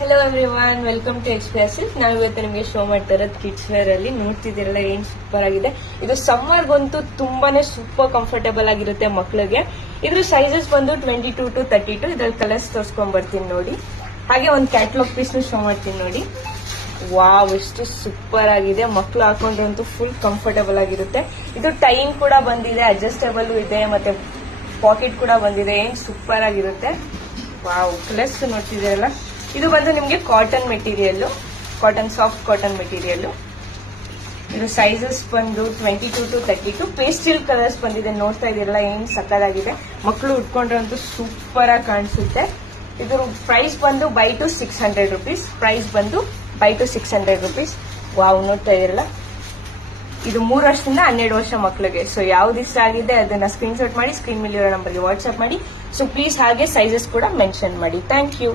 Hello everyone, welcome to Expressive. ನಾವು ಇವತ್ತು ನಿಮಗೆ ಶೋ ಮಾಡ್ತಾ ಇರೋದು ಕಿಡ್ಸ್ ವೇರ್ ಅಲ್ಲಿ. ನೋಡ್ತಿದ್ದೀರಲ್ಲ ಏನ್ ಸೂಪರ್ ಆಗಿದೆ. ಇದು ಸಮ್ಮರ್ಗಂತೂ ತುಂಬಾನೇ ಸೂಪರ್ ಕಂಫರ್ಟೇಬಲ್ ಆಗಿರುತ್ತೆ ಮಕ್ಕಳಿಗೆ. ಇದ್ರ ಸೈಜಸ್ ಬಂದು 22 to 32. ಇದ್ರಲ್ಲಿ ಕಲರ್ಸ್ ತೋರಿಸ್ಕೊಂಡ್ ಬರ್ತೀನಿ ನೋಡಿ. ಹಾಗೆ ಒಂದು ಕ್ಯಾಟ್ಲಾಗ್ ಪೀಸ್ ಶೋ ಮಾಡ್ತೀನಿ ನೋಡಿ. ವಾವ್, ಎಷ್ಟು ಸೂಪರ್ ಆಗಿದೆ. ಮಕ್ಕಳು ಹಾಕೊಂಡ್ರಂತೂ ಫುಲ್ ಕಂಫರ್ಟೇಬಲ್ ಆಗಿರುತ್ತೆ. ಇದು ಟೈಮ್ ಕೂಡ ಬಂದಿದೆ, ಅಡ್ಜಸ್ಟೇಬಲ್ ಇದೆ, ಮತ್ತೆ ಪಾಕೆಟ್ ಕೂಡ ಬಂದಿದೆ. ಏನ್ ಸೂಪರ್ ಆಗಿರುತ್ತೆ. ವಾವ್, ಕಲರ್ಸ್ ನೋಡ್ತಿದ್ದೀರಲ್ಲ. ಇದು ಬಂದು ನಿಮಗೆ cotton material, soft cotton material. ಇದು ಸೈಜಸ್ ಬಂದು 22 to 32. ಪೇಸ್ಟಲ್ ಕಲರ್ಸ್ ಬಂದಿದೆ. ನೋಡ್ತಾ ಇದೀರಲ್ಲ ಏನ್ ಸಕ್ಕದಾಗಿದೆ. ಮಕ್ಕಳು ಉಟ್ಕೊಂಡ್ರಂತೂ ಸೂಪರ್ ಆಗಿ ಕಾಣಿಸುತ್ತೆ. ಇದ್ರ ಪ್ರೈಸ್ ಬಂದು ಬೈ ಟು 600 rupees. ವಾವ್, ನೋಡ್ತಾ ಇದೀರಲ್ಲ. ಇದು 3 ವರ್ಷದಿಂದ 12 ವರ್ಷ ಮಕ್ಕಳಿಗೆ. ಸೊ ಯಾವ್ದು ಇಷ್ಟ ಆಗಿದೆ ಅದನ್ನ ಸ್ಕ್ರೀನ್ ಶಾಟ್ ಮಾಡಿ ಸ್ಕ್ರೀನ್ ಮೇಲೆ ಇರೋ ನಂಬರ್ಗೆ ವಾಟ್ಸ್ಆಪ್ ಮಾಡಿ. ಸೊ ಪ್ಲೀಸ್ ಹಾಗೆ ಸೈಜಸ್ ಕೂಡ ಮೆನ್ಷನ್ ಮಾಡಿ. Thank you.